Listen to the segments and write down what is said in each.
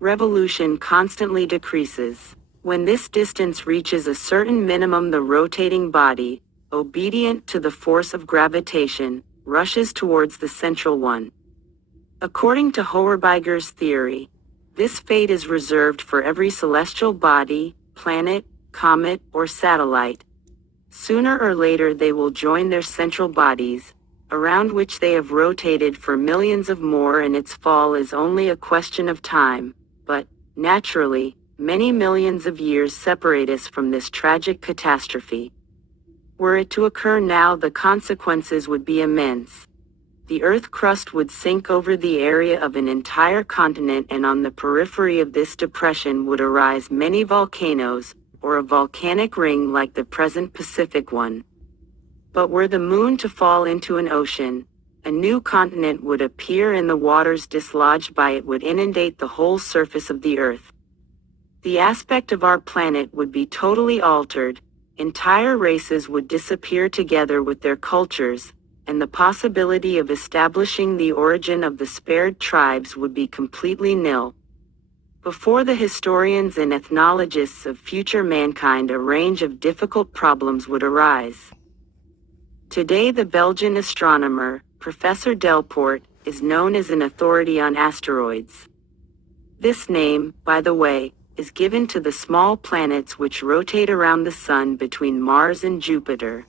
revolution constantly decreases. When this distance reaches a certain minimum, the rotating body, obedient to the force of gravitation, rushes towards the central one. According to Hörbiger's theory, this fate is reserved for every celestial body, planet, comet, or satellite. Sooner or later they will join their central bodies, around which they have rotated for millions of more, and its fall is only a question of time. But, naturally, many millions of years separate us from this tragic catastrophe. Were it to occur now, the consequences would be immense. The Earth crust would sink over the area of an entire continent, and on the periphery of this depression would arise many volcanoes, or a volcanic ring like the present Pacific one. But were the moon to fall into an ocean, a new continent would appear, and the waters dislodged by it would inundate the whole surface of the Earth. The aspect of our planet would be totally altered, entire races would disappear together with their cultures, and the possibility of establishing the origin of the spared tribes would be completely nil. Before the historians and ethnologists of future mankind, a range of difficult problems would arise. Today, the Belgian astronomer, Professor Delporte, is known as an authority on asteroids. This name, by the way, is given to the small planets which rotate around the Sun between Mars and Jupiter.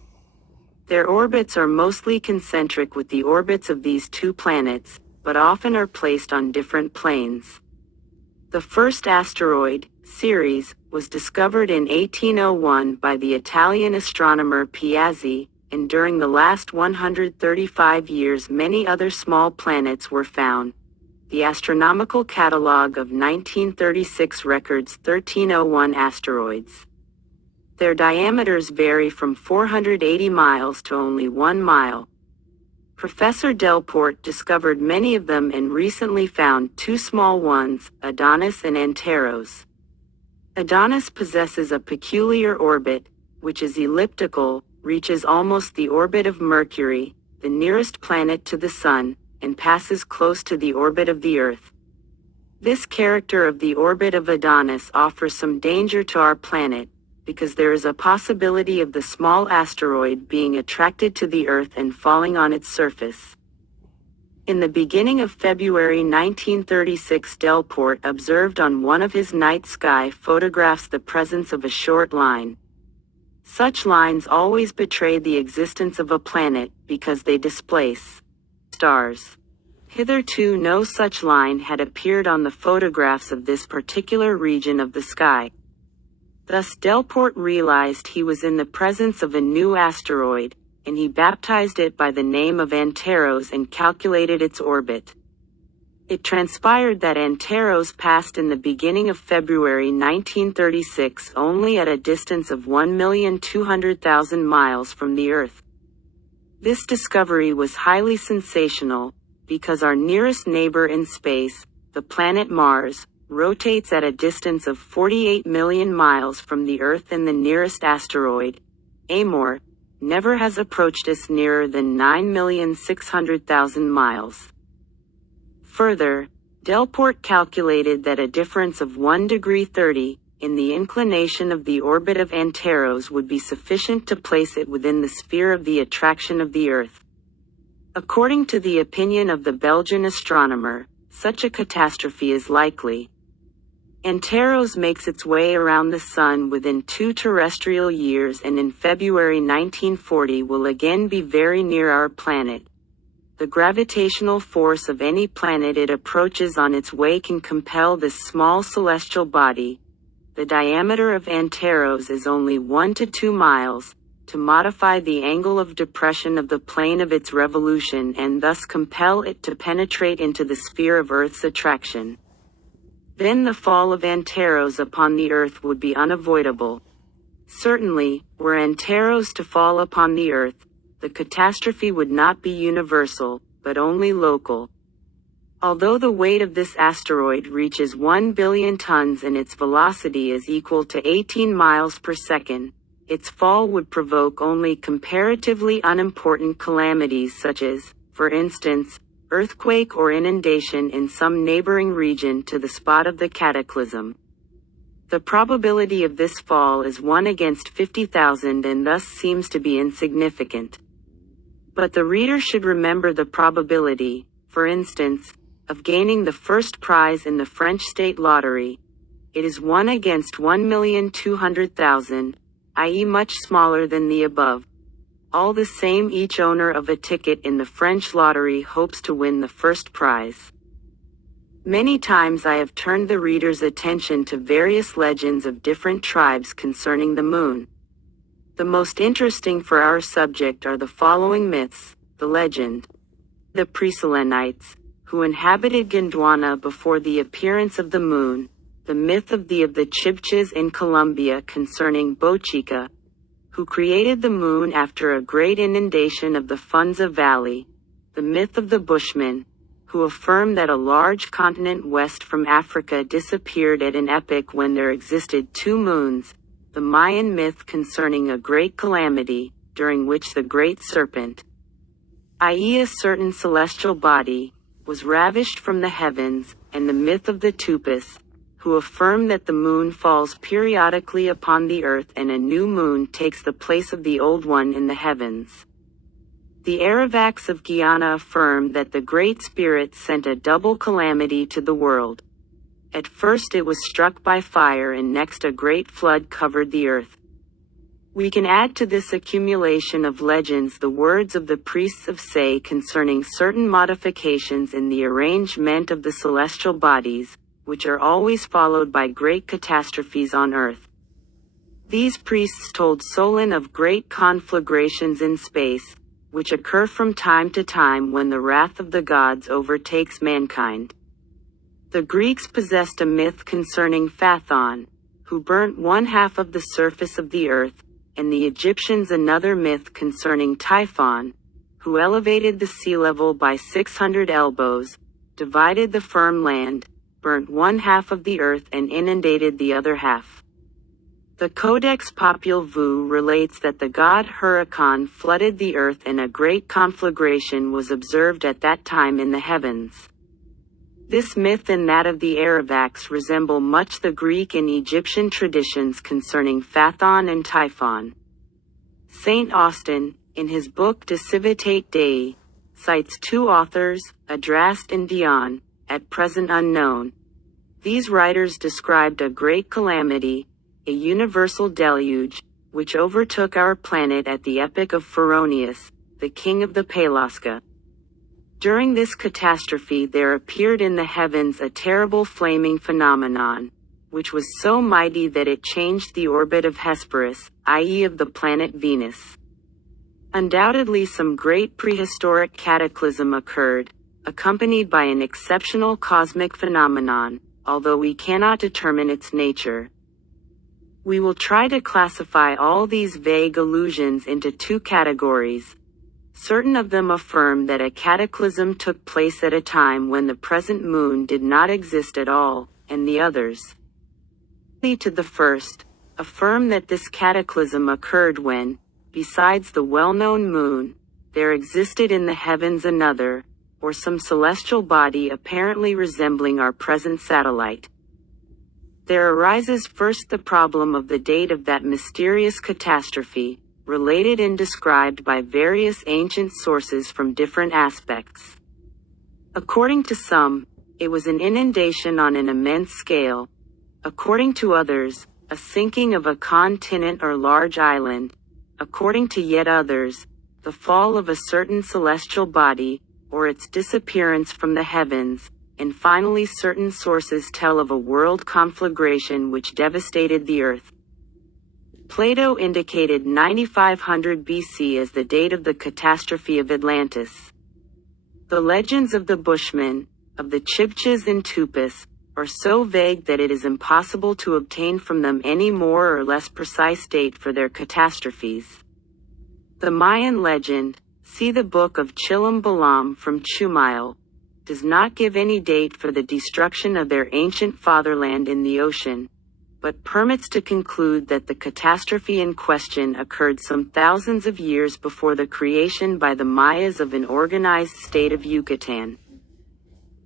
Their orbits are mostly concentric with the orbits of these two planets, but often are placed on different planes. The first asteroid, Ceres, was discovered in 1801 by the Italian astronomer Piazzi, and during the last 135 years many other small planets were found. The Astronomical Catalogue of 1936 records 1301 asteroids. Their diameters vary from 480 miles to only 1 mile. Professor Delporte discovered many of them and recently found two small ones, Adonis and Anteros. Adonis possesses a peculiar orbit, which is elliptical, reaches almost the orbit of Mercury, the nearest planet to the Sun, and passes close to the orbit of the Earth. This character of the orbit of Adonis offers some danger to our planet, because there is a possibility of the small asteroid being attracted to the Earth and falling on its surface. In the beginning of February 1936, Delporte observed on one of his night sky photographs the presence of a short line. Such lines always betray the existence of a planet because they displace stars. Hitherto no such line had appeared on the photographs of this particular region of the sky. Thus Delporte realized he was in the presence of a new asteroid, and he baptized it by the name of Anteros and calculated its orbit. It transpired that Anteros passed in the beginning of February 1936 only at a distance of 1,200,000 miles from the Earth. This discovery was highly sensational, because our nearest neighbor in space, the planet Mars, rotates at a distance of 48 million miles from the Earth, and the nearest asteroid, Amor, never has approached us nearer than 9,600,000 miles. Further, Delporte calculated that a difference of 1 degree 30 in the inclination of the orbit of Anteros would be sufficient to place it within the sphere of the attraction of the Earth. According to the opinion of the Belgian astronomer, such a catastrophe is likely. Anteros makes its way around the Sun within 2 terrestrial years, and in February 1940 will again be very near our planet. The gravitational force of any planet it approaches on its way can compel this small celestial body, the diameter of Anteros is only 1 to 2 miles, to modify the angle of depression of the plane of its revolution and thus compel it to penetrate into the sphere of Earth's attraction. Then the fall of Anteros upon the Earth would be unavoidable. Certainly, were Anteros to fall upon the Earth, the catastrophe would not be universal, but only local. Although the weight of this asteroid reaches 1 billion tons and its velocity is equal to 18 miles per second, its fall would provoke only comparatively unimportant calamities such as, for instance, earthquake or inundation in some neighboring region to the spot of the cataclysm. The probability of this fall is 1 against 50,000 and thus seems to be insignificant. But the reader should remember the probability, for instance, of gaining the first prize in the French state lottery. It is 1 against 1,200,000, i.e. much smaller than the above. All the same, each owner of a ticket in the French lottery hopes to win the first prize. Many times I have turned the reader's attention to various legends of different tribes concerning the moon. The most interesting for our subject are the following myths. The legend. The Pre-Selenites, who inhabited Gondwana before the appearance of the moon. The myth of the Chibchas in Colombia concerning Bochica, who created the moon after a great inundation of the Funza Valley. The myth of the Bushmen, who affirm that a large continent west from Africa disappeared at an epoch when there existed 2 moons. The Mayan myth concerning a great calamity, during which the great serpent, i.e. a certain celestial body, was ravished from the heavens, and the myth of the Tupis, who affirm that the moon falls periodically upon the earth and a new moon takes the place of the old one in the heavens. The Arawaks of Guyana affirm that the Great Spirit sent a double calamity to the world. At first it was struck by fire and next a great flood covered the earth. We can add to this accumulation of legends the words of the priests of Say concerning certain modifications in the arrangement of the celestial bodies, which are always followed by great catastrophes on earth. These priests told Solon of great conflagrations in space, which occur from time to time when the wrath of the gods overtakes mankind. The Greeks possessed a myth concerning Phaethon, who burnt 1/2 of the surface of the earth, and the Egyptians another myth concerning Typhon, who elevated the sea level by 600 elbows, divided the firm land, burnt 1/2 of the earth and inundated the other half. The Codex Popul Vuh relates that the god Huracan flooded the earth and a great conflagration was observed at that time in the heavens. This myth and that of the Arawaks resemble much the Greek and Egyptian traditions concerning Phaethon and Typhon. St. Austin, in his book De Civitate Dei, cites 2 authors, Adrast and Dion, at present unknown. These writers described a great calamity, a universal deluge, which overtook our planet at the epoch of Pheronius, the king of the Pelasga. During this catastrophe there appeared in the heavens a terrible flaming phenomenon, which was so mighty that it changed the orbit of Hesperus, i.e. of the planet Venus. Undoubtedly some great prehistoric cataclysm occurred, accompanied by an exceptional cosmic phenomenon, although we cannot determine its nature. We will try to classify all these vague allusions into 2 categories. Certain of them affirm that a cataclysm took place at a time when the present moon did not exist at all, and the others, to the first, affirm that this cataclysm occurred when, besides the well-known moon, there existed in the heavens another, or some celestial body apparently resembling our present satellite. There arises first the problem of the date of that mysterious catastrophe, related and described by various ancient sources from different aspects. According to some, it was an inundation on an immense scale. According to others, a sinking of a continent or large island. According to yet others, the fall of a certain celestial body, or its disappearance from the heavens. And finally certain sources tell of a world conflagration which devastated the earth. Plato indicated 9500 BC as the date of the catastrophe of Atlantis. The legends of the Bushmen, of the Chibchas and Tupis, are so vague that it is impossible to obtain from them any more or less precise date for their catastrophes. The Mayan legend, see the book of Chilam Balam from Chumayel, does not give any date for the destruction of their ancient fatherland in the ocean, but permits to conclude that the catastrophe in question occurred some thousands of years before the creation by the Mayas of an organized state of Yucatan.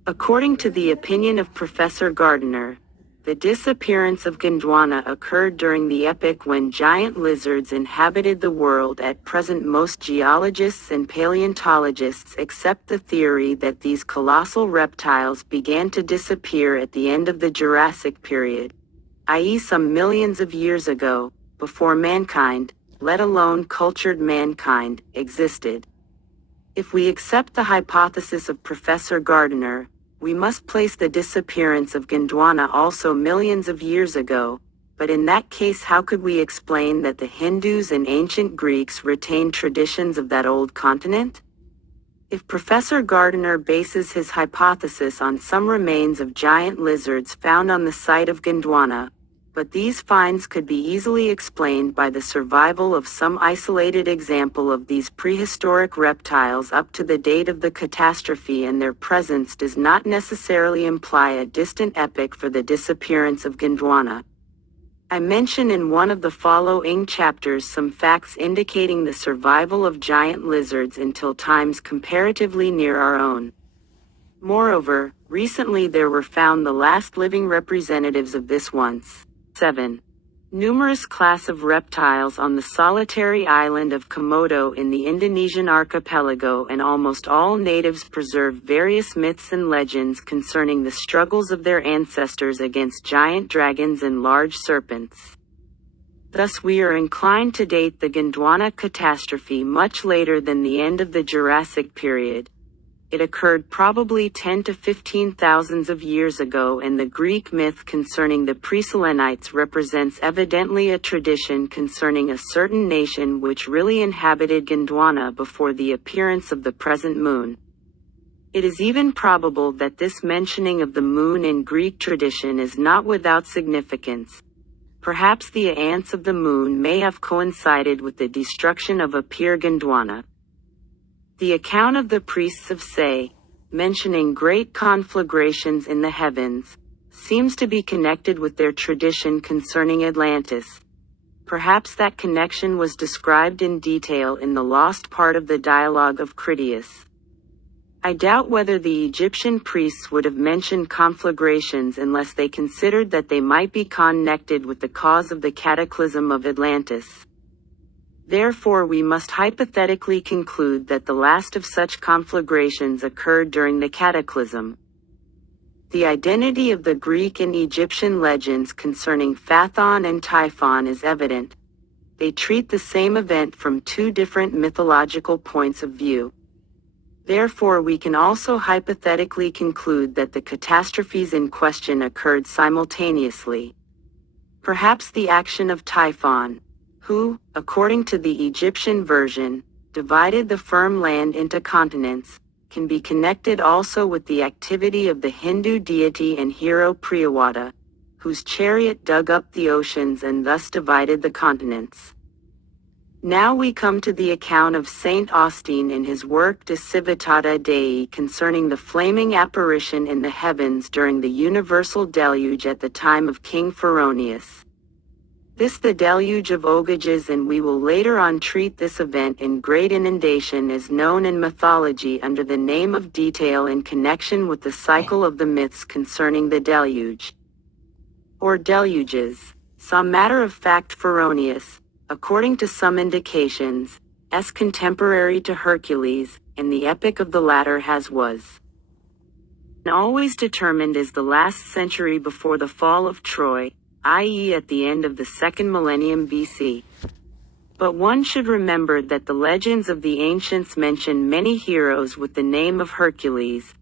According to the opinion of Professor Gardiner, the disappearance of Gondwana occurred during the epoch when giant lizards inhabited the world. At present, most geologists and paleontologists accept the theory that these colossal reptiles began to disappear at the end of the Jurassic period, i.e. some millions of years ago, before mankind, let alone cultured mankind, existed. If we accept the hypothesis of Professor Gardiner, we must place the disappearance of Gondwana also millions of years ago, but in that case, how could we explain that the Hindus and ancient Greeks retained traditions of that old continent? If Professor Gardiner bases his hypothesis on some remains of giant lizards found on the site of Gondwana, but these finds could be easily explained by the survival of some isolated example of these prehistoric reptiles up to the date of the catastrophe, and their presence does not necessarily imply a distant epoch for the disappearance of Gondwana. I mention in one of the following chapters some facts indicating the survival of giant lizards until times comparatively near our own. Moreover, recently there were found the last living representatives of this once 7. Numerous class of reptiles on the solitary island of Komodo in the Indonesian archipelago, and almost all natives preserve various myths and legends concerning the struggles of their ancestors against giant dragons and large serpents. Thus we are inclined to date the Gondwana catastrophe much later than the end of the Jurassic period. It occurred probably 10 to 15,000 of years ago, and the Greek myth concerning the Pre-Selenites represents evidently a tradition concerning a certain nation which really inhabited Gondwana before the appearance of the present moon. It is even probable that this mentioning of the moon in Greek tradition is not without significance. Perhaps the ants of the moon may have coincided with the destruction of Apir Gondwana. The account of the priests of Se, mentioning great conflagrations in the heavens, seems to be connected with their tradition concerning Atlantis. Perhaps that connection was described in detail in the lost part of the dialogue of Critias. I doubt whether the Egyptian priests would have mentioned conflagrations unless they considered that they might be connected with the cause of the cataclysm of Atlantis. Therefore, we must hypothetically conclude that the last of such conflagrations occurred during the cataclysm. The identity of the Greek and Egyptian legends concerning Phaethon and Typhon is evident. They treat the same event from two different mythological points of view. Therefore, we can also hypothetically conclude that the catastrophes in question occurred simultaneously. Perhaps the action of Typhon, who, according to the Egyptian version, divided the firm land into continents, can be connected also with the activity of the Hindu deity and hero Priyawada, whose chariot dug up the oceans and thus divided the continents. Now we come to the account of Saint Austin in his work De Civitate Dei concerning the flaming apparition in the heavens during the universal deluge at the time of King Pharonius. This the deluge of Ogyges, and we will later on treat this event in Great Inundation, is known in mythology under the name of detail in connection with the cycle of the myths concerning the deluge, or deluges. Some matter of fact, Pharonius, according to some indications, is contemporary to Hercules, and the epoch of the latter was always determined as the last century before the fall of Troy, i.e. at the end of the second millennium BC. But one should remember that the legends of the ancients mention many heroes with the name of Hercules.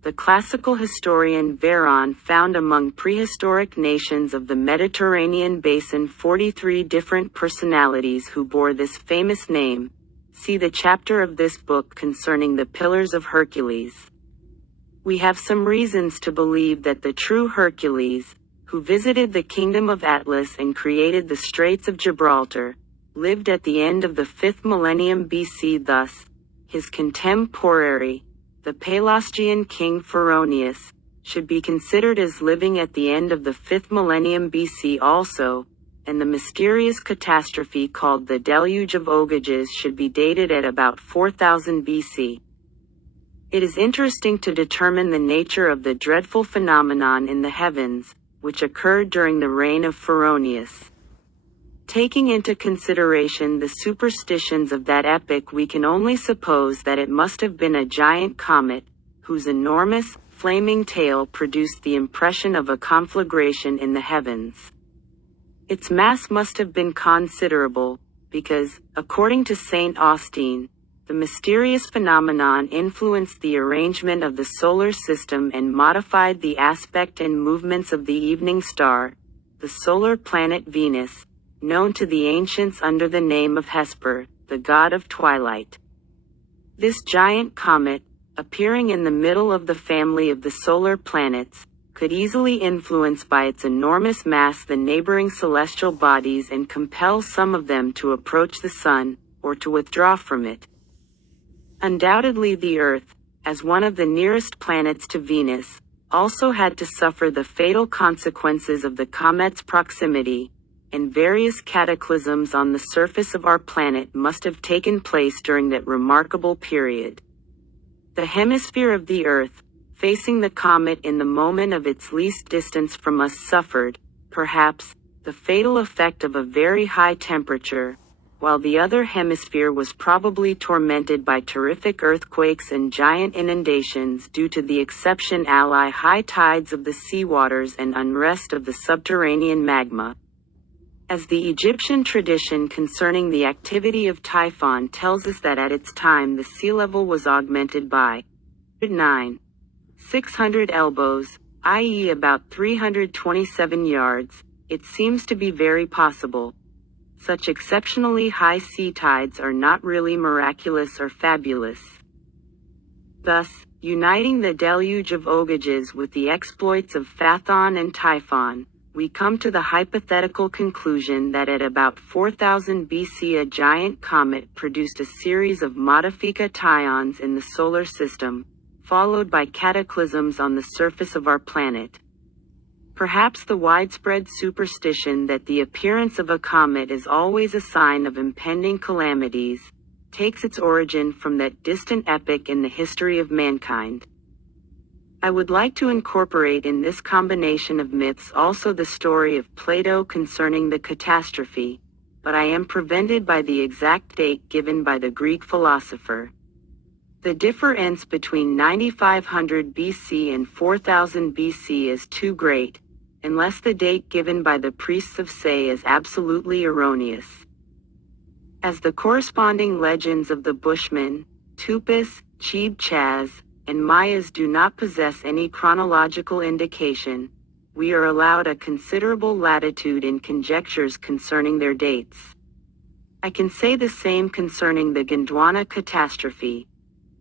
The classical historian Veron found among prehistoric nations of the Mediterranean basin 43 different personalities who bore this famous name. See the chapter of this book concerning the Pillars of Hercules. We have some reasons to believe that the true Hercules, who visited the kingdom of Atlas and created the Straits of Gibraltar, lived at the end of the 5th millennium BC. Thus, his contemporary, the Pelasgian king Pharonius, should be considered as living at the end of the 5th millennium BC also, and the mysterious catastrophe called the Deluge of Ogyges should be dated at about 4000 BC. It is interesting to determine the nature of the dreadful phenomenon in the heavens, which occurred during the reign of Pharonius. Taking into consideration the superstitions of that epoch, we can only suppose that it must have been a giant comet, whose enormous, flaming tail produced the impression of a conflagration in the heavens. Its mass must have been considerable, because, according to St. Austin, the mysterious phenomenon influenced the arrangement of the solar system and modified the aspect and movements of the evening star, the solar planet Venus, known to the ancients under the name of Hesper, the god of twilight. This giant comet, appearing in the middle of the family of the solar planets, could easily influence by its enormous mass the neighboring celestial bodies and compel some of them to approach the sun, or to withdraw from it. Undoubtedly the Earth, as one of the nearest planets to Venus, also had to suffer the fatal consequences of the comet's proximity, and various cataclysms on the surface of our planet must have taken place during that remarkable period. The hemisphere of the Earth, facing the comet in the moment of its least distance from us, suffered, perhaps, the fatal effect of a very high temperature, while the other hemisphere was probably tormented by terrific earthquakes and giant inundations due to the exceptionally high tides of the seawaters and unrest of the subterranean magma. As the Egyptian tradition concerning the activity of Typhon tells us that at its time the sea level was augmented by 600 elbows, i.e. about 327 yards, it seems to be very possible. Such exceptionally high sea tides are not really miraculous or fabulous. Thus, uniting the deluge of Ogyges with the exploits of Phaethon and Typhon, we come to the hypothetical conclusion that at about 4000 BC a giant comet produced a series of modifica tions in the solar system, followed by cataclysms on the surface of our planet. Perhaps the widespread superstition that the appearance of a comet is always a sign of impending calamities takes its origin from that distant epoch in the history of mankind. I would like to incorporate in this combination of myths also the story of Plato concerning the catastrophe, but I am prevented by the exact date given by the Greek philosopher. The difference between 9500 BC and 4000 BC is too great, unless the date given by the priests of Say is absolutely erroneous. As the corresponding legends of the Bushmen, Tupis, Cheb Chaz, and Mayas do not possess any chronological indication, we are allowed a considerable latitude in conjectures concerning their dates. I can say the same concerning the Gondwana catastrophe.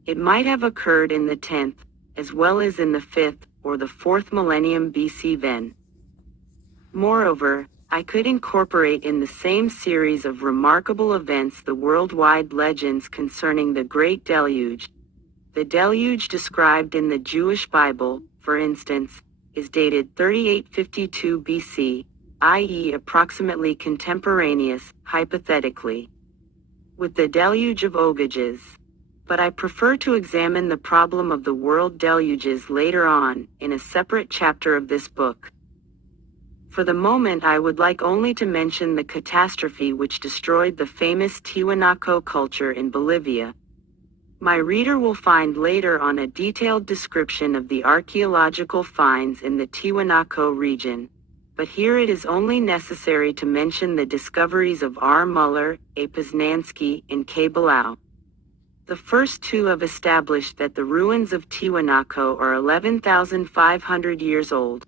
It might have occurred in the 10th, as well as in the 5th or the 4th millennium BC then. Moreover, I could incorporate in the same series of remarkable events the worldwide legends concerning the Great Deluge. The deluge described in the Jewish Bible, for instance, is dated 3852 BC, i.e. approximately contemporaneous, hypothetically, with the deluge of Ogyges. But I prefer to examine the problem of the world deluges later on, in a separate chapter of this book. For the moment I would like only to mention the catastrophe which destroyed the famous Tiwanaku culture in Bolivia. My reader will find later on a detailed description of the archaeological finds in the Tiwanaku region, but here it is only necessary to mention the discoveries of R. Muller, A. Poznański, and K. Bilao. The first two have established that the ruins of Tiwanaku are 11,500 years old.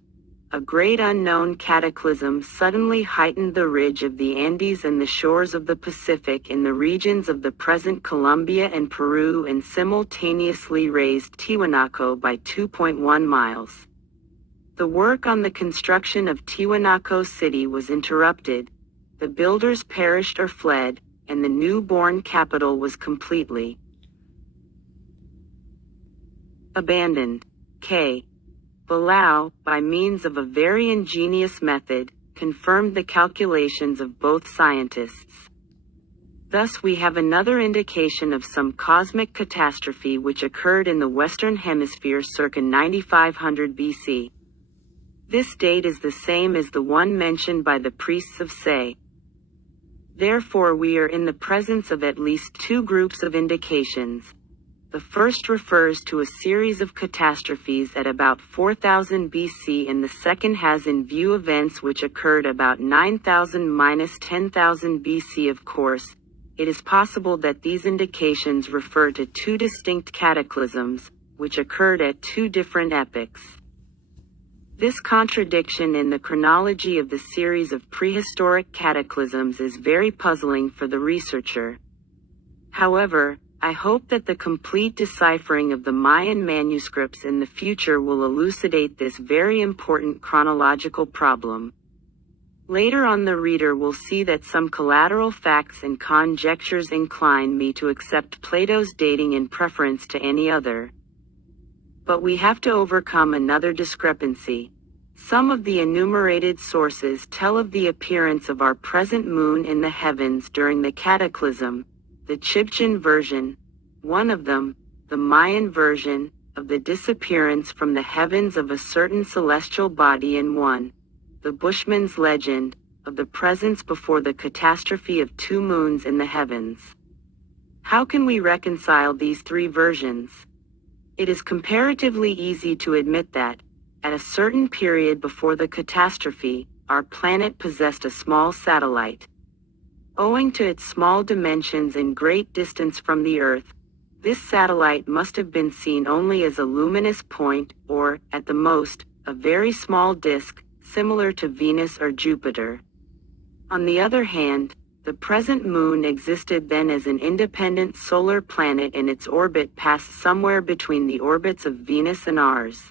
A great unknown cataclysm suddenly heightened the ridge of the Andes and the shores of the Pacific in the regions of the present Colombia and Peru and simultaneously raised Tiwanaku by 2.1 miles. The work on the construction of Tiwanaku City was interrupted, the builders perished or fled, and the newborn capital was completely abandoned. K. Bilao, by means of a very ingenious method, confirmed the calculations of both scientists. Thus we have another indication of some cosmic catastrophe which occurred in the Western Hemisphere circa 9500 BC. This date is the same as the one mentioned by the priests of Se. Therefore we are in the presence of at least two groups of indications. The first refers to a series of catastrophes at about 4000 BC and the second has in view events which occurred about 9000–10,000 BC. Of course, it is possible that these indications refer to two distinct cataclysms, which occurred at two different epochs. This contradiction in the chronology of the series of prehistoric cataclysms is very puzzling for the researcher. However, I hope that the complete deciphering of the Mayan manuscripts in the future will elucidate this very important chronological problem. Later on the reader will see that some collateral facts and conjectures incline me to accept Plato's dating in preference to any other. But we have to overcome another discrepancy. Some of the enumerated sources tell of the appearance of our present moon in the heavens during the cataclysm, the Chibchan version, one of them, the Mayan version, of the disappearance from the heavens of a certain celestial body, and one, the Bushman's legend, of the presence before the catastrophe of two moons in the heavens. How can we reconcile these three versions? It is comparatively easy to admit that, at a certain period before the catastrophe, our planet possessed a small satellite. Owing to its small dimensions and great distance from the Earth, this satellite must have been seen only as a luminous point, or, at the most, a very small disk, similar to Venus or Jupiter. On the other hand, the present moon existed then as an independent solar planet and its orbit passed somewhere between the orbits of Venus and ours.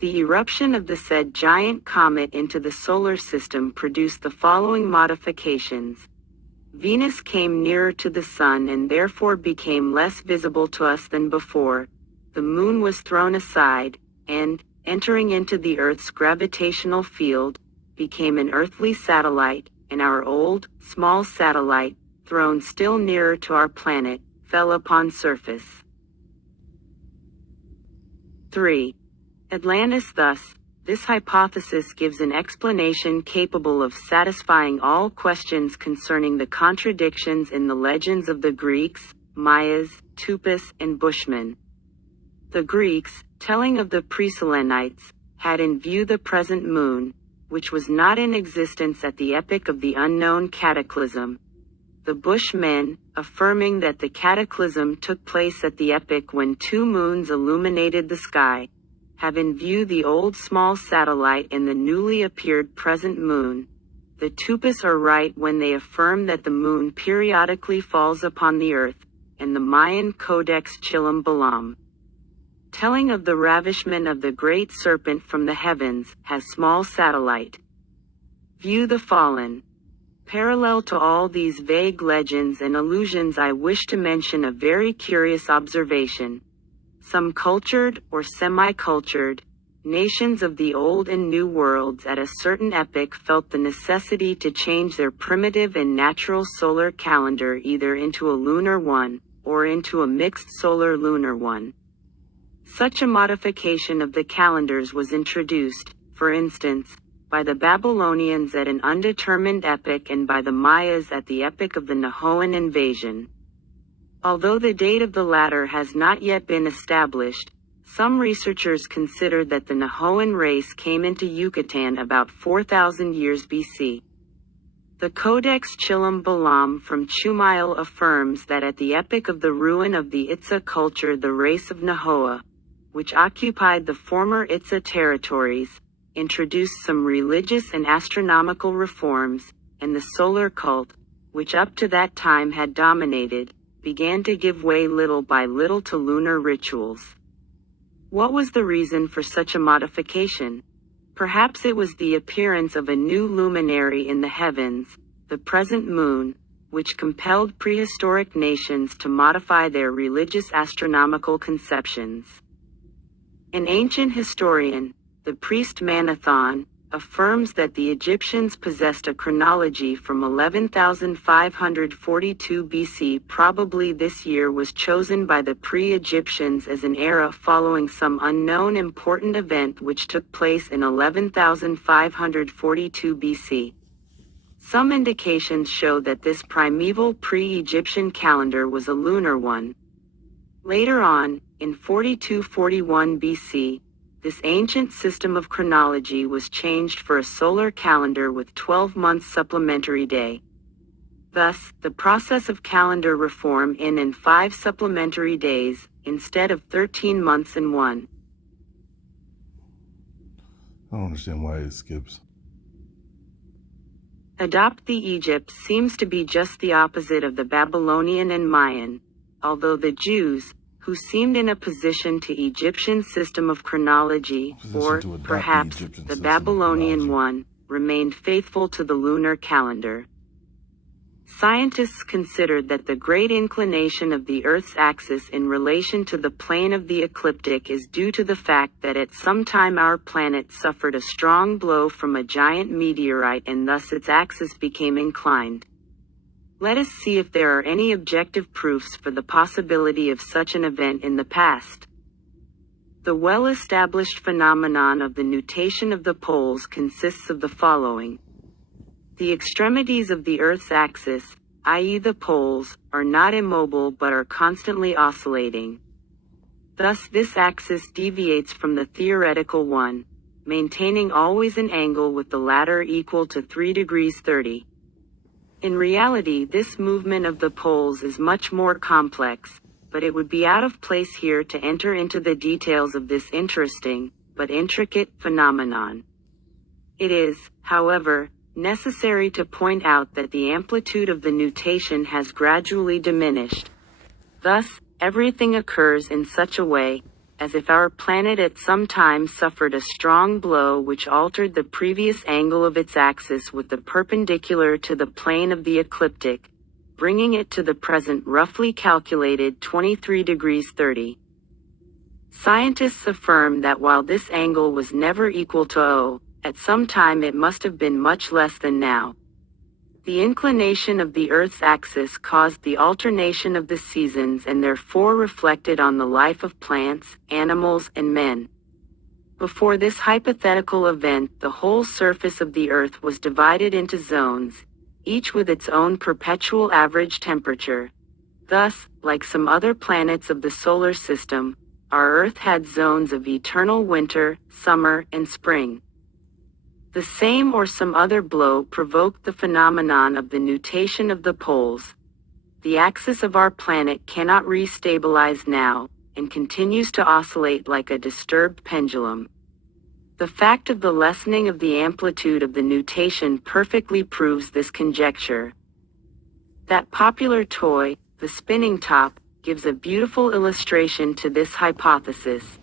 The eruption of the said giant comet into the solar system produced the following modifications. Venus came nearer to the Sun and therefore became less visible to us than before. The Moon was thrown aside, and, entering into the Earth's gravitational field, became an earthly satellite, and our old, small satellite, thrown still nearer to our planet, fell upon surface. 3. Atlantis. Thus, this hypothesis gives an explanation capable of satisfying all questions concerning the contradictions in the legends of the Greeks, Mayas, Tupis, and Bushmen. The Greeks, telling of the Pre-Selenites, had in view the present moon, which was not in existence at the epoch of the unknown cataclysm. The Bushmen, affirming that the cataclysm took place at the epoch when two moons illuminated the sky, have in view the old small satellite and the newly appeared present moon. The Tupis are right when they affirm that the moon periodically falls upon the earth, and the Mayan Codex Chilam Balam, telling of the ravishment of the great serpent from the heavens, has small satellite. View the fallen. Parallel to all these vague legends and allusions, I wish to mention a very curious observation. Some cultured, or semi-cultured, nations of the Old and New Worlds at a certain epoch felt the necessity to change their primitive and natural solar calendar either into a lunar one, or into a mixed solar-lunar one. Such a modification of the calendars was introduced, for instance, by the Babylonians at an undetermined epoch and by the Mayas at the epoch of the Nahoan invasion. Although the date of the latter has not yet been established, some researchers consider that the Nahoan race came into Yucatan about 4,000 years BC. The Codex Chilam Balam from Chumayel affirms that at the epoch of the ruin of the Itza culture, the race of Nahoa, which occupied the former Itza territories, introduced some religious and astronomical reforms, and the solar cult, which up to that time had dominated, began to give way little by little to lunar rituals. What was the reason for such a modification? Perhaps it was the appearance of a new luminary in the heavens, the present moon, which compelled prehistoric nations to modify their religious astronomical conceptions. An ancient historian, the priest Manathon, affirms that the Egyptians possessed a chronology from 11,542 BC. Probably this year was chosen by the pre-Egyptians as an era following some unknown important event which took place in 11,542 BC. Some indications show that this primeval pre-Egyptian calendar was a lunar one. Later on, in 4241 BC, this ancient system of chronology was changed for a solar calendar with 12 months supplementary day. Thus, the process of calendar reform in 5 supplementary days, instead of 13 months in one. I don't understand why it skips. Adopt the Egypt seems to be just the opposite of the Babylonian and Mayan, although the Jews, who seemed in a position to Egyptian system of chronology, or perhaps the Babylonian one, remained faithful to the lunar calendar. Scientists considered that the great inclination of the Earth's axis in relation to the plane of the ecliptic is due to the fact that at some time our planet suffered a strong blow from a giant meteorite and thus its axis became inclined. Let us see if there are any objective proofs for the possibility of such an event in the past. The well-established phenomenon of the nutation of the poles consists of the following. The extremities of the Earth's axis, i.e. the poles, are not immobile but are constantly oscillating. Thus this axis deviates from the theoretical one, maintaining always an angle with the latter equal to 3 degrees 30. In reality, this movement of the poles is much more complex, but it would be out of place here to enter into the details of this interesting, but intricate, phenomenon. It is, however, necessary to point out that the amplitude of the nutation has gradually diminished. Thus, everything occurs in such a way, as if our planet at some time suffered a strong blow which altered the previous angle of its axis with the perpendicular to the plane of the ecliptic, bringing it to the present roughly calculated 23 degrees 30. Scientists affirm that while this angle was never equal to O, at some time it must have been much less than now. The inclination of the Earth's axis caused the alternation of the seasons and therefore reflected on the life of plants, animals, and men. Before this hypothetical event, the whole surface of the Earth was divided into zones, each with its own perpetual average temperature. Thus, like some other planets of the solar system, our Earth had zones of eternal winter, summer, and spring. The same or some other blow provoked the phenomenon of the nutation of the poles. The axis of our planet cannot re-stabilize now, and continues to oscillate like a disturbed pendulum. The fact of the lessening of the amplitude of the nutation perfectly proves this conjecture. That popular toy, the spinning top, gives a beautiful illustration to this hypothesis.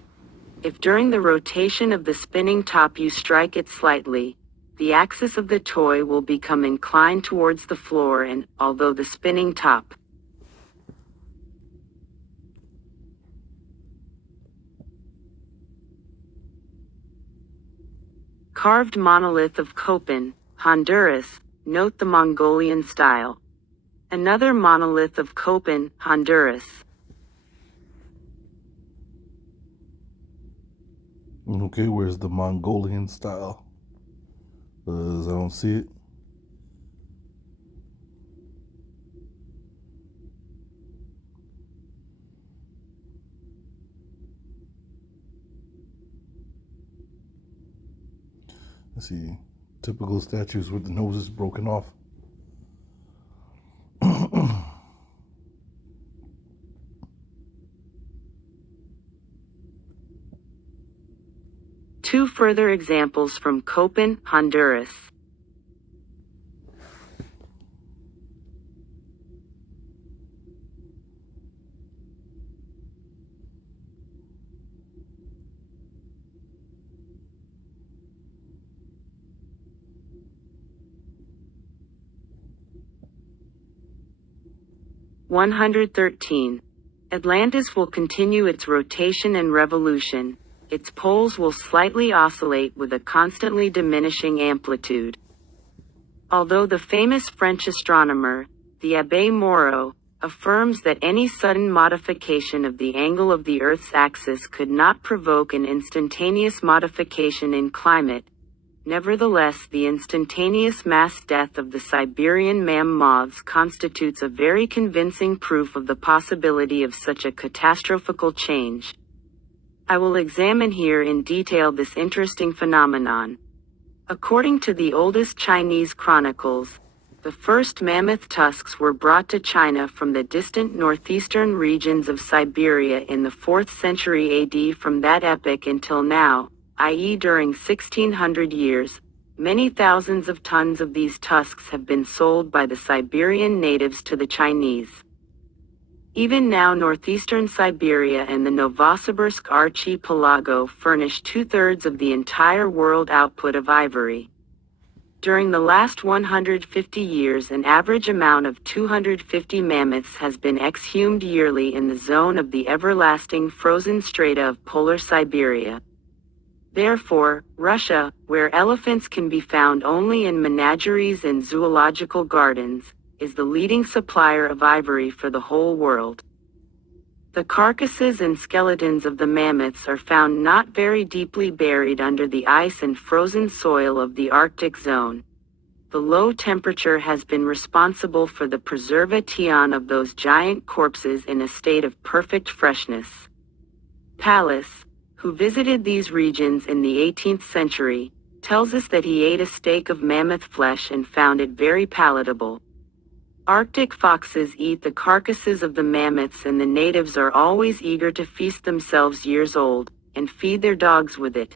If during the rotation of the spinning top you strike it slightly, the axis of the toy will become inclined towards the floor and, although the spinning top carved monolith of Copan, Honduras, note the Mongolian style. Another monolith of Copan, Honduras. Okay, where's the Mongolian style? I don't see it. Let's see. Typical statues with the noses broken off. Two further examples from Copan, Honduras. (113) Atlantis will continue its rotation and revolution, its poles will slightly oscillate with a constantly diminishing amplitude. Although the famous French astronomer, the Abbé Moreau, affirms that any sudden modification of the angle of the Earth's axis could not provoke an instantaneous modification in climate, nevertheless the instantaneous mass death of the Siberian mammoths constitutes a very convincing proof of the possibility of such a catastrophical change. I will examine here in detail this interesting phenomenon. According to the oldest Chinese chronicles, the first mammoth tusks were brought to China from the distant northeastern regions of Siberia in the 4th century AD. From that epoch until now, i.e. during 1600 years, many thousands of tons of these tusks have been sold by the Siberian natives to the Chinese. Even now, northeastern Siberia and the Novosibirsk archipelago furnish 2/3 of the entire world output of ivory. During the last 150 years, an average amount of 250 mammoths has been exhumed yearly in the zone of the everlasting frozen strata of polar Siberia. Therefore, Russia, where elephants can be found only in menageries and zoological gardens, is the leading supplier of ivory for the whole world. The carcasses and skeletons of the mammoths are found not very deeply buried under the ice and frozen soil of the Arctic zone. The low temperature has been responsible for the preservation of those giant corpses in a state of perfect freshness. Pallas, who visited these regions in the 18th century, tells us that he ate a steak of mammoth flesh and found it very palatable. Arctic foxes eat the carcasses of the mammoths, and the natives are always eager to feast themselves years old, and feed their dogs with it.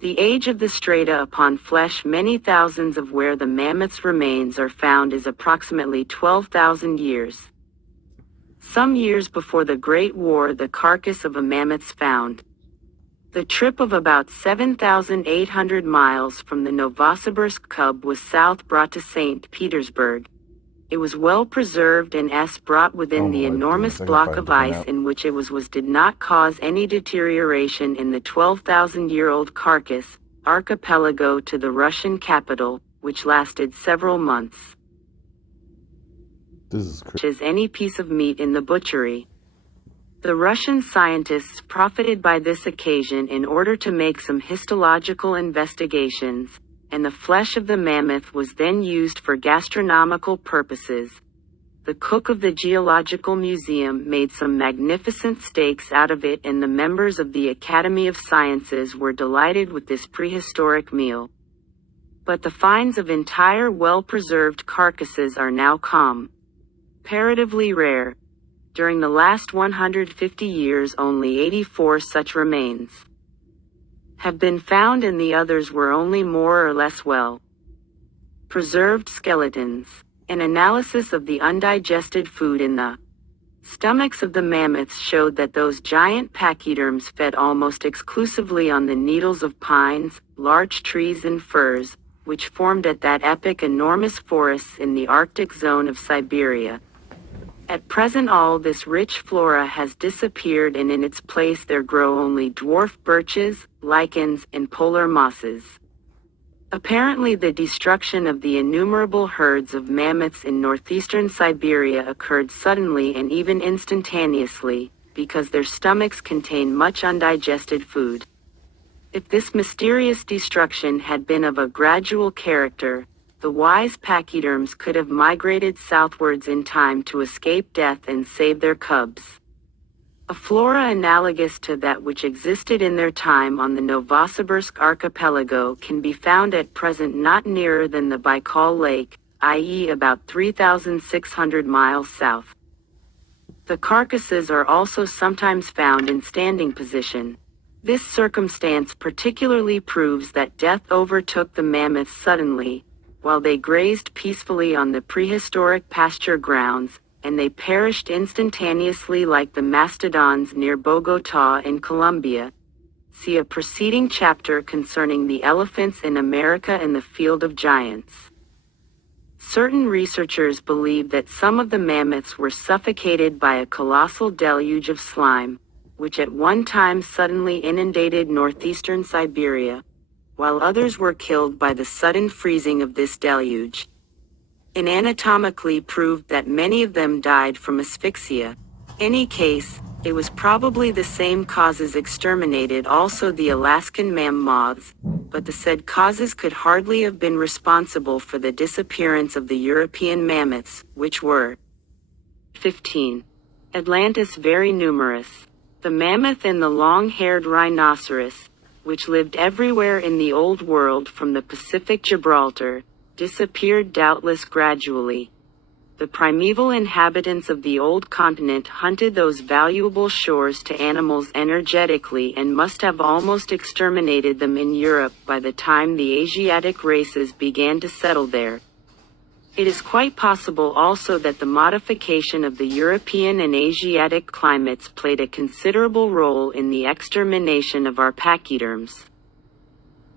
The age of the strata upon flesh many thousands of where the mammoth's remains are found is approximately 12,000 years. Some years before the Great War, the carcass of a mammoth's found. The trip of about 7,800 miles from the Novosibirsk cub was south brought to St. Petersburg. It was well preserved and brought within the enormous block of ice in which it was did not cause any deterioration in the 12,000-year-old carcass, archipelago to the Russian capital, which lasted several months. This is crazy. As any piece of meat in the butchery. The Russian scientists profited by this occasion in order to make some histological investigations, and the flesh of the mammoth was then used for gastronomical purposes. The cook of the Geological Museum made some magnificent steaks out of it, and the members of the Academy of Sciences were delighted with this prehistoric meal. But the finds of entire well-preserved carcasses are now comparatively rare. During the last 150 years, only 84 such remains have been found, and the others were only more or less well preserved skeletons. An analysis of the undigested food in the stomachs of the mammoths showed that those giant pachyderms fed almost exclusively on the needles of pines, larch trees and firs, which formed at that epoch enormous forests in the Arctic zone of Siberia. At present all this rich flora has disappeared, and in its place there grow only dwarf birches, lichens, and polar mosses. Apparently the destruction of the innumerable herds of mammoths in northeastern Siberia occurred suddenly and even instantaneously, because their stomachs contain much undigested food. If this mysterious destruction had been of a gradual character, the wise pachyderms could have migrated southwards in time to escape death and save their cubs. A flora analogous to that which existed in their time on the Novosibirsk archipelago can be found at present not nearer than the Baikal Lake, i.e. about 3,600 miles south. The carcasses are also sometimes found in standing position. This circumstance particularly proves that death overtook the mammoths suddenly, while they grazed peacefully on the prehistoric pasture grounds, and they perished instantaneously like the mastodons near Bogota in Colombia. See a preceding chapter concerning the elephants in America and the field of giants. Certain researchers believe that some of the mammoths were suffocated by a colossal deluge of slime. which at one time suddenly inundated northeastern Siberia, while others were killed by the sudden freezing of this deluge. It anatomically proved that many of them died from asphyxia. Any case, it was probably the same causes exterminated also the Alaskan mammoths, but the said causes could hardly have been responsible for the disappearance of the European mammoths, which were 15. Atlantis very numerous. The mammoth and the long-haired rhinoceros, which lived everywhere in the Old World from the Pacific Gibraltar, disappeared doubtless gradually. The primeval inhabitants of the old continent hunted those valuable shores to animals energetically and must have almost exterminated them in Europe by the time the Asiatic races began to settle there. It is quite possible also that the modification of the European and Asiatic climates played a considerable role in the extermination of our pachyderms.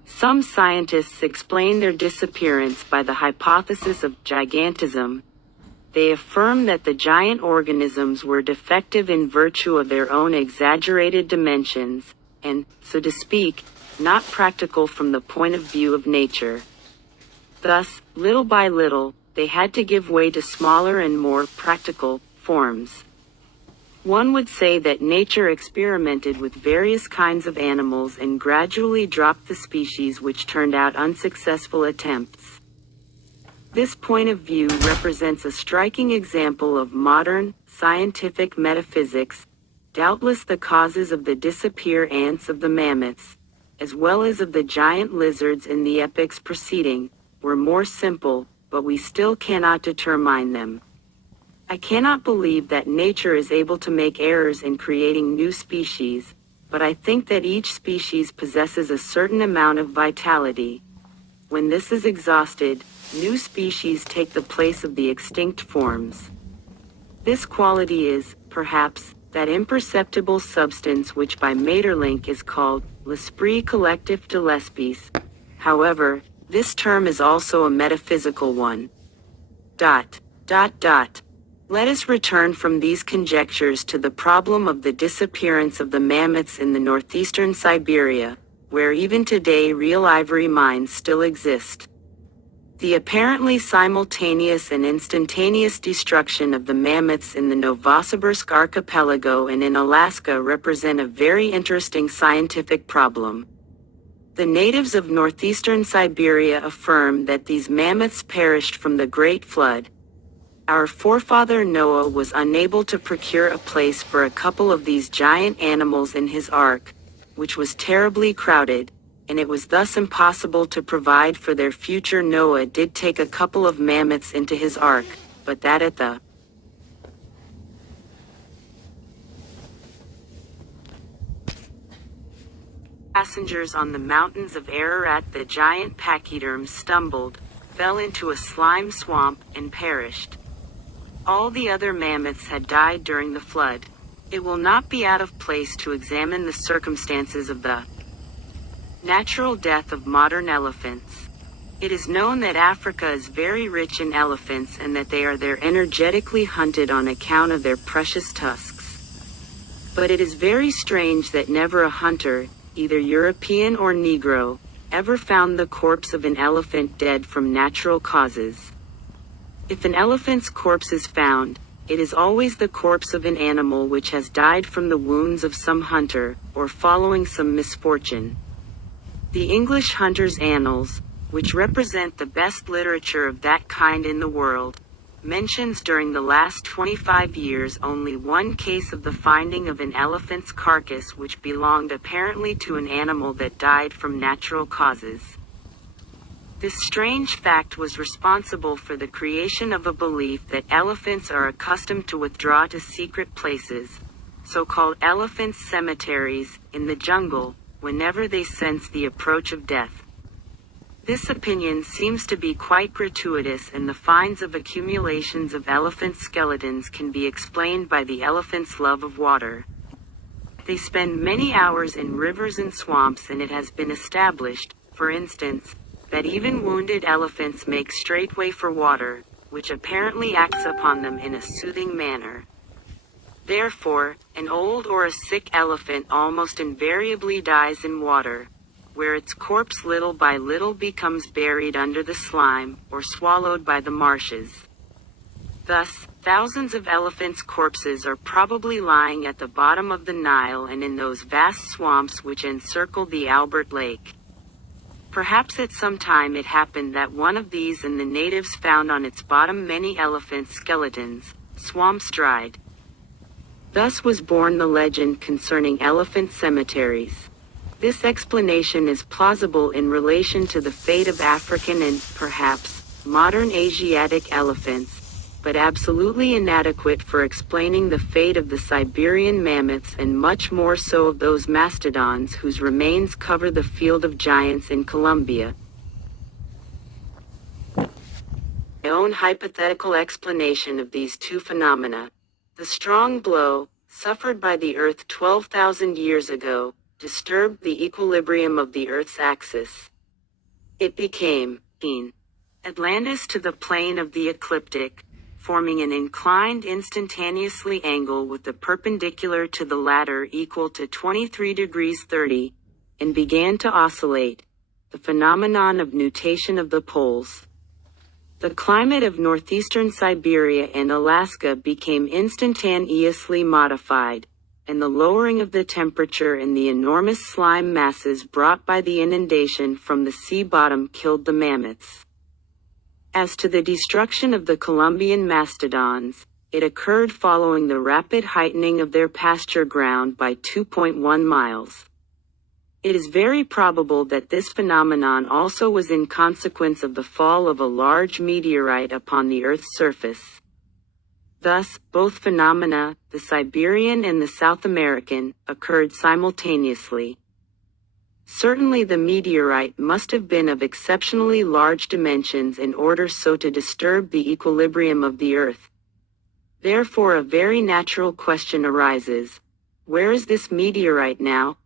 Some scientists explain their disappearance by the hypothesis of gigantism. They affirm that the giant organisms were defective in virtue of their own exaggerated dimensions, and, so to speak, not practical from the point of view of nature. Thus, little by little, they had to give way to smaller and more practical forms. One would say that nature experimented with various kinds of animals and gradually dropped the species which turned out unsuccessful attempts. This point of view represents a striking example of modern, scientific metaphysics. Doubtless the causes of the disappear ants of the mammoths, as well as of the giant lizards in the epochs preceding, were more simple, but we still cannot determine them. I cannot believe that nature is able to make errors in creating new species, but I think that each species possesses a certain amount of vitality. When this is exhausted, new species take the place of the extinct forms. This quality is, perhaps, that imperceptible substance which by Maeterlinck is called l'esprit collectif de l'espèce. However, this term is also a metaphysical one. Let us return from these conjectures to the problem of the disappearance of the mammoths in the northeastern Siberia, where even today real ivory mines still exist. The apparently simultaneous and instantaneous destruction of the mammoths in the Novosibirsk archipelago and in Alaska represent a very interesting scientific problem. The natives of northeastern Siberia affirm that these mammoths perished from the Great Flood. Our forefather Noah was unable to procure a place for a couple of these giant animals in his ark, which was terribly crowded, and it was thus impossible to provide for their future. Noah did take a couple of mammoths into his ark, but that at the passengers on the mountains of Ararat, the giant pachyderms stumbled, fell into a slime swamp, and perished. All the other mammoths had died during the flood. It will not be out of place to examine the circumstances of the natural death of modern elephants. It is known that Africa is very rich in elephants and that they are there energetically hunted on account of their precious tusks. But it is very strange that never a hunter, either European or Negro, ever found the corpse of an elephant dead from natural causes. If an elephant's corpse is found, it is always the corpse of an animal which has died from the wounds of some hunter, or following some misfortune. The English Hunter's Annals, which represent the best literature of that kind in the world, mentions during the last 25 years only one case of the finding of an elephant's carcass which belonged apparently to an animal that died from natural causes. This strange fact was responsible for the creation of a belief that elephants are accustomed to withdraw to secret places, so-called elephant cemeteries, in the jungle, whenever they sense the approach of death. This opinion seems to be quite gratuitous, and the finds of accumulations of elephant skeletons can be explained by the elephant's love of water. They spend many hours in rivers and swamps, and it has been established, for instance, that even wounded elephants make straight way for water, which apparently acts upon them in a soothing manner. Therefore, an old or a sick elephant almost invariably dies in water, where its corpse little by little becomes buried under the slime, or swallowed by the marshes. Thus, thousands of elephants' corpses are probably lying at the bottom of the Nile and in those vast swamps which encircle the Albert Lake. Perhaps at some time it happened that one of these and the natives found on its bottom many elephant skeletons, swamps dried. Thus was born the legend concerning elephant cemeteries. This explanation is plausible in relation to the fate of African and, perhaps, modern Asiatic elephants, but absolutely inadequate for explaining the fate of the Siberian mammoths and much more so of those mastodons whose remains cover the field of giants in Colombia. My own hypothetical explanation of these two phenomena. The strong blow, suffered by the Earth 12,000 years ago, disturbed the equilibrium of the Earth's axis. It became Atlantis to the plane of the ecliptic, forming an inclined instantaneously angle with the perpendicular to the latter equal to 23 degrees 30, and began to oscillate, the phenomenon of nutation of the poles. The climate of northeastern Siberia and Alaska became instantaneously modified, and the lowering of the temperature and the enormous slime masses brought by the inundation from the sea bottom killed the mammoths. As to the destruction of the Colombian mastodons, it occurred following the rapid heightening of their pasture ground by 2.1 miles. It is very probable that this phenomenon also was in consequence of the fall of a large meteorite upon the Earth's surface. Thus, both phenomena, the Siberian and the South American, occurred simultaneously. Certainly the meteorite must have been of exceptionally large dimensions in order so to disturb the equilibrium of the Earth. Therefore a very natural question arises: where is this meteorite now?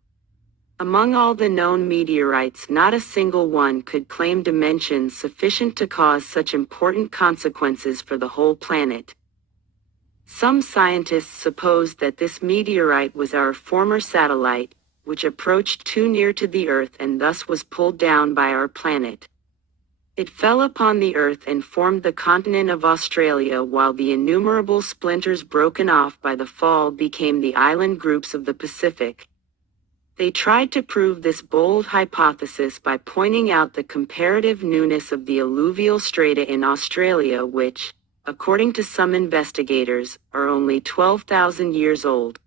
Among all the known meteorites, not a single one could claim dimensions sufficient to cause such important consequences for the whole planet. Some scientists supposed that this meteorite was our former satellite, which approached too near to the Earth and thus was pulled down by our planet. It fell upon the Earth and formed the continent of Australia, while the innumerable splinters broken off by the fall became the island groups of the Pacific. They tried to prove this bold hypothesis by pointing out the comparative newness of the alluvial strata in Australia, which, according to some investigators, are only 12,000 years old.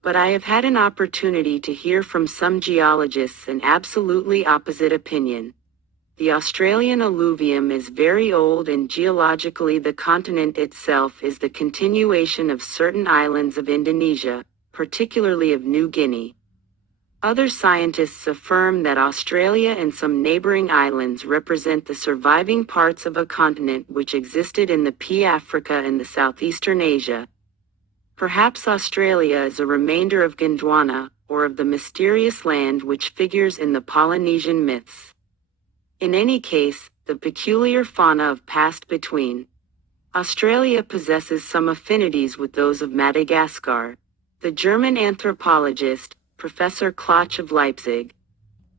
But I have had an opportunity to hear from some geologists an absolutely opposite opinion. The Australian alluvium is very old, and geologically the continent itself is the continuation of certain islands of Indonesia, particularly of New Guinea. Other scientists affirm that Australia and some neighboring islands represent the surviving parts of a continent which existed in the Africa and the southeastern Asia. Perhaps Australia is a remainder of Gondwana, or of the mysterious land which figures in the Polynesian myths. In any case, the peculiar fauna of past between. Australia possesses some affinities with those of Madagascar. The German anthropologist, Professor Klotz of Leipzig,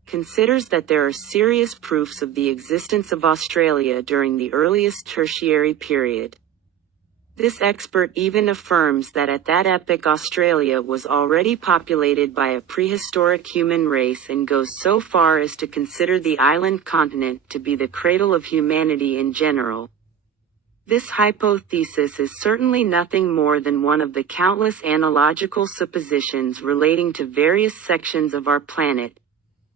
considers that there are serious proofs of the existence of Australia during the earliest tertiary period. This expert even affirms that at that epoch Australia was already populated by a prehistoric human race, and goes so far as to consider the island continent to be the cradle of humanity in general. This hypothesis is certainly nothing more than one of the countless analogical suppositions relating to various sections of our planet.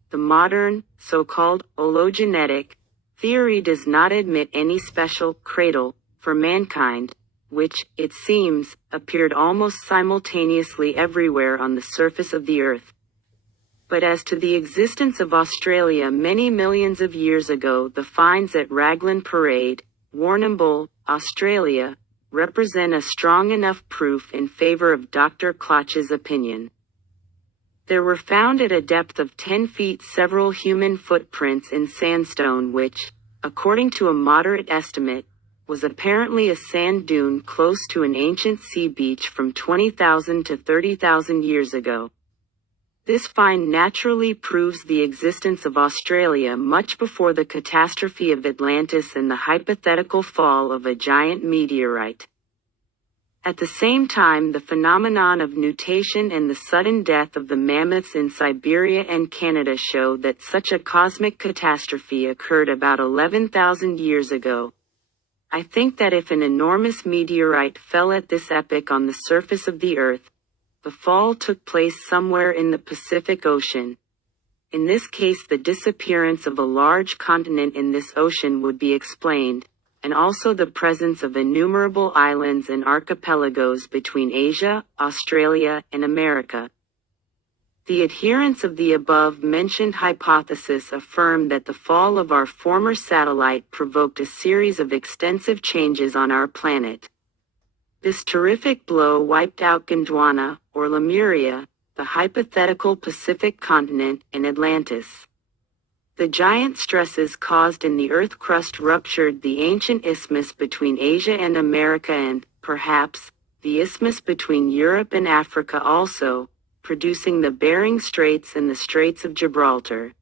The modern, so-called, hologenetic theory does not admit any special cradle for mankind, which, it seems, appeared almost simultaneously everywhere on the surface of the Earth. But as to the existence of Australia many millions of years ago, the finds at Raglan Parade, Warrnambool, Australia, represent a strong enough proof in favor of Dr. Klotz's opinion. There were found at a depth of 10 feet several human footprints in sandstone which, according to a moderate estimate, was apparently a sand dune close to an ancient sea beach from 20,000 to 30,000 years ago. This find naturally proves the existence of Australia much before the catastrophe of Atlantis and the hypothetical fall of a giant meteorite. At the same time, the phenomenon of nutation and the sudden death of the mammoths in Siberia and Canada show that such a cosmic catastrophe occurred about 11,000 years ago. I think that if an enormous meteorite fell at this epoch on the surface of the Earth, the fall took place somewhere in the Pacific Ocean. In this case, the disappearance of a large continent in this ocean would be explained, and also the presence of innumerable islands and archipelagos between Asia, Australia, and America. The adherents of the above-mentioned hypothesis affirm that the fall of our former satellite provoked a series of extensive changes on our planet. This terrific blow wiped out Gondwana, or Lemuria, the hypothetical Pacific continent, and Atlantis. The giant stresses caused in the Earth crust ruptured the ancient isthmus between Asia and America and, perhaps, the isthmus between Europe and Africa also, producing the Bering Straits and the Straits of Gibraltar.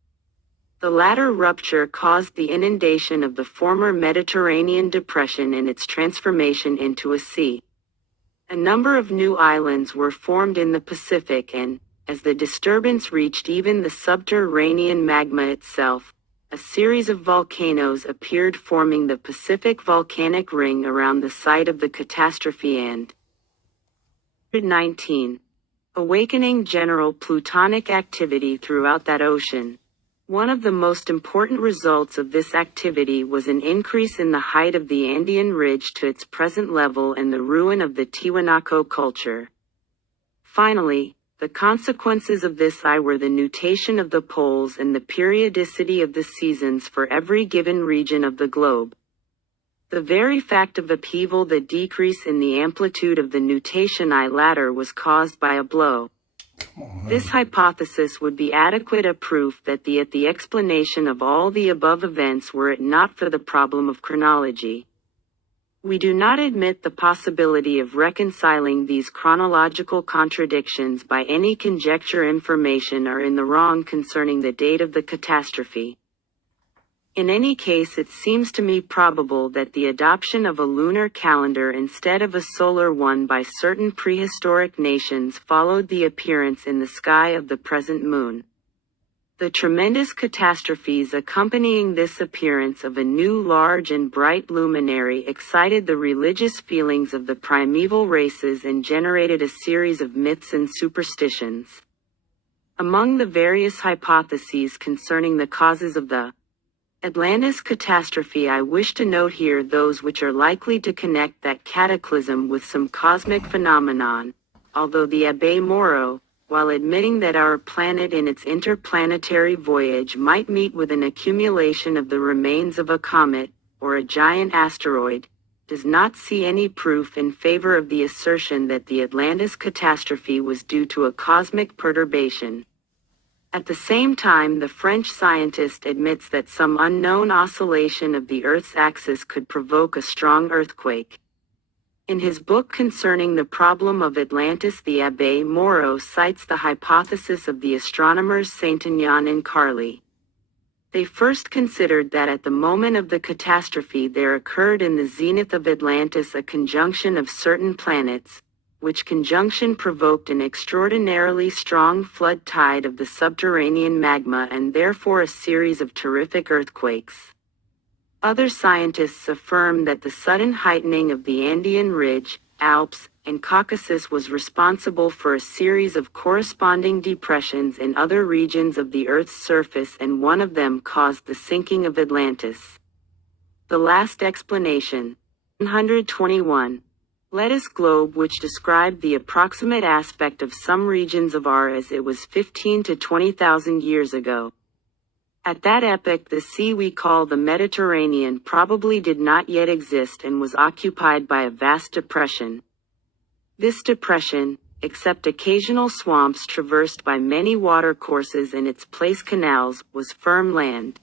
The latter rupture caused the inundation of the former Mediterranean depression and its transformation into a sea. A number of new islands were formed in the Pacific and, as the disturbance reached even the subterranean magma itself, a series of volcanoes appeared forming the Pacific volcanic ring around the site of the catastrophe and 19. Awakening general plutonic activity throughout that ocean. One of the most important results of this activity was an increase in the height of the Andean ridge to its present level and the ruin of the Tiwanaku culture. Finally, the consequences of this were the nutation of the poles and the periodicity of the seasons for every given region of the globe. The very fact of upheaval, the decrease in the amplitude of the nutation latter was caused by a blow. This hypothesis would be adequate a proof that the explanation of all the above events were it not for the problem of chronology. We do not admit the possibility of reconciling these chronological contradictions by any conjecture. Information are in the wrong concerning the date of the catastrophe. In any case, it seems to me probable that the adoption of a lunar calendar instead of a solar one by certain prehistoric nations followed the appearance in the sky of the present moon. The tremendous catastrophes accompanying this appearance of a new large and bright luminary excited the religious feelings of the primeval races and generated a series of myths and superstitions. Among the various hypotheses concerning the causes of the Atlantis catastrophe, I wish to note here those which are likely to connect that cataclysm with some cosmic phenomenon, although the Abbé Moreau, while admitting that our planet in its interplanetary voyage might meet with an accumulation of the remains of a comet, or a giant asteroid, does not see any proof in favor of the assertion that the Atlantis catastrophe was due to a cosmic perturbation. At the same time, the French scientist admits that some unknown oscillation of the Earth's axis could provoke a strong earthquake. In his book concerning the problem of Atlantis, the Abbé Moreau cites the hypothesis of the astronomers Saint-Aignan and Carly. They first considered that at the moment of the catastrophe there occurred in the zenith of Atlantis a conjunction of certain planets, which conjunction provoked an extraordinarily strong flood tide of the subterranean magma and therefore a series of terrific earthquakes. Other scientists affirm that the sudden heightening of the Andean Ridge, Alps, and Caucasus was responsible for a series of corresponding depressions in other regions of the Earth's surface, and one of them caused the sinking of Atlantis. The last explanation. 121. Lettuce globe, which described the approximate aspect of some regions of R as it was 15 to 20,000 years ago. At that epoch, the sea we call the Mediterranean probably did not yet exist and was occupied by a vast depression. This depression, except occasional swamps traversed by many watercourses and its place canals, was firm land.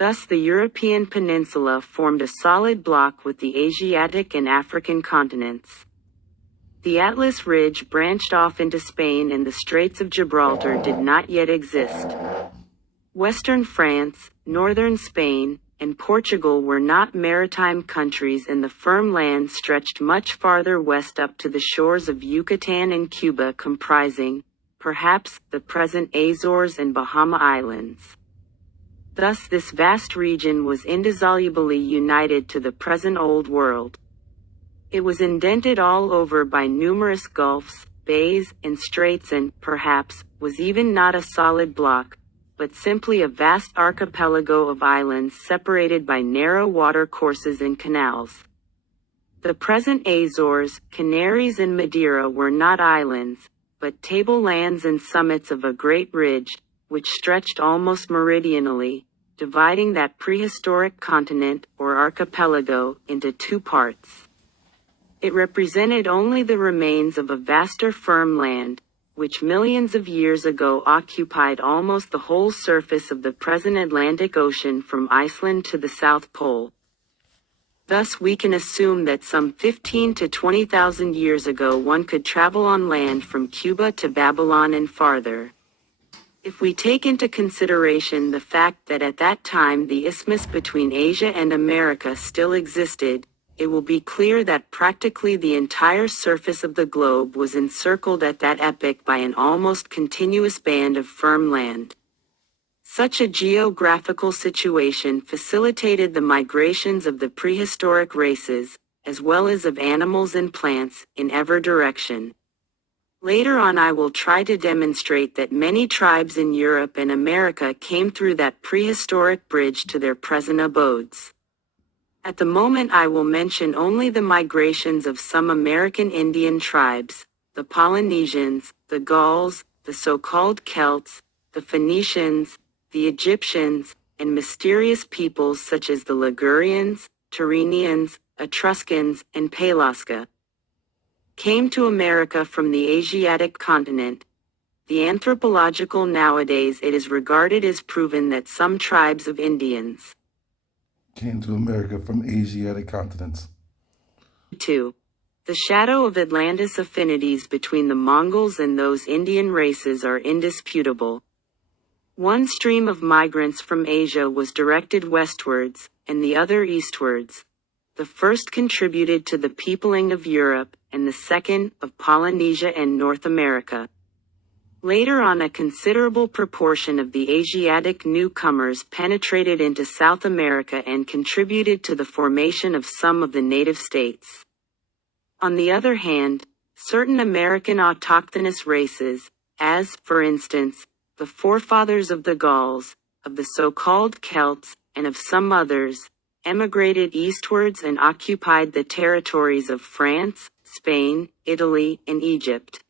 Thus the European peninsula formed a solid block with the Asiatic and African continents. The Atlas Ridge branched off into Spain and the Straits of Gibraltar did not yet exist. Western France, northern Spain, and Portugal were not maritime countries, and the firm land stretched much farther west up to the shores of Yucatan and Cuba, comprising, perhaps, the present Azores and Bahama Islands. Thus this vast region was indissolubly united to the present Old World. It was indented all over by numerous gulfs, bays, and straits, and, perhaps, was even not a solid block, but simply a vast archipelago of islands separated by narrow water courses and canals. The present Azores, Canaries, and Madeira were not islands, but tablelands and summits of a great ridge, which stretched almost meridianally, dividing that prehistoric continent, or archipelago, into two parts. It represented only the remains of a vaster firm land, which millions of years ago occupied almost the whole surface of the present Atlantic Ocean from Iceland to the South Pole. Thus we can assume that some 15 to 20,000 years ago one could travel on land from Cuba to Babylon and farther. If we take into consideration the fact that at that time the isthmus between Asia and America still existed, it will be clear that practically the entire surface of the globe was encircled at that epoch by an almost continuous band of firm land. Such a geographical situation facilitated the migrations of the prehistoric races, as well as of animals and plants, in every direction. Later on I will try to demonstrate that many tribes in Europe and America came through that prehistoric bridge to their present abodes. At the moment I will mention only the migrations of some American Indian tribes, the Polynesians, the Gauls, the so-called Celts, the Phoenicians, the Egyptians, and mysterious peoples such as the Ligurians, Tyrrhenians, Etruscans, and Pelasga. Came to America from the Asiatic continent. The anthropological nowadays it is regarded as proven that some tribes of Indians came to America from Asiatic continents. 2. The shadow of Atlantis affinities between the Mongols and those Indian races are indisputable. One stream of migrants from Asia was directed westwards, and the other eastwards. The first contributed to the peopling of Europe, and the second, of Polynesia and North America. Later on a considerable proportion of the Asiatic newcomers penetrated into South America and contributed to the formation of some of the native states. On the other hand, certain American autochthonous races, as, for instance, the forefathers of the Gauls, of the so-called Celts, and of some others, emigrated eastwards and occupied the territories of France, Spain, Italy, and Egypt.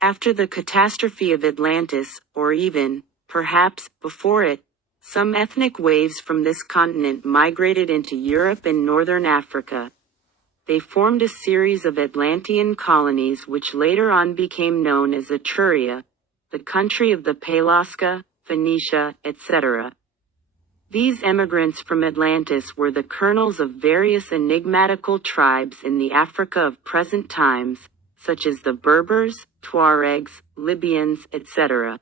After the catastrophe of Atlantis, or even, perhaps, before it, some ethnic waves from this continent migrated into Europe and northern Africa. They formed a series of Atlantean colonies which later on became known as Etruria, the country of the Pelasga, Phoenicia, etc. These emigrants from Atlantis were the kernels of various enigmatical tribes in the Africa of present times, such as the Berbers, Tuaregs, Libyans, etc.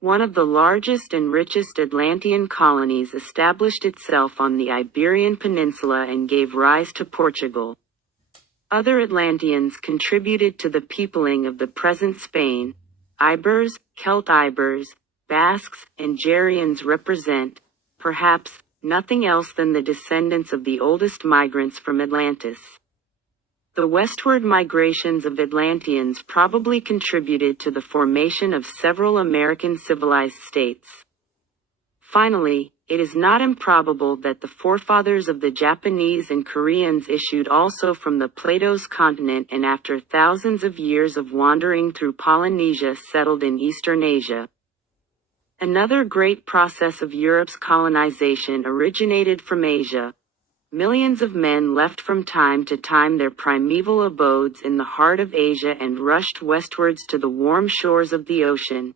One of the largest and richest Atlantean colonies established itself on the Iberian Peninsula and gave rise to Portugal. Other Atlanteans contributed to the peopling of the present Spain. Ibers, Celt-Ibers, Basques, and Gerians represent, perhaps, nothing else than the descendants of the oldest migrants from Atlantis. The westward migrations of Atlanteans probably contributed to the formation of several American civilized states. Finally, it is not improbable that the forefathers of the Japanese and Koreans issued also from the Plato's continent and after thousands of years of wandering through Polynesia settled in Eastern Asia. Another great process of Europe's colonization originated from Asia. Millions of men left from time to time their primeval abodes in the heart of Asia and rushed westwards to the warm shores of the ocean.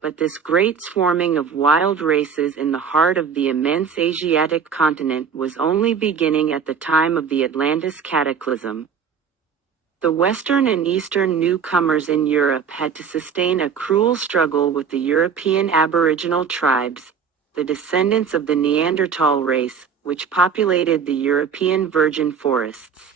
But this great swarming of wild races in the heart of the immense Asiatic continent was only beginning at the time of the Atlantis cataclysm. The Western and Eastern newcomers in Europe had to sustain a cruel struggle with the European Aboriginal tribes, the descendants of the Neanderthal race, which populated the European virgin forests.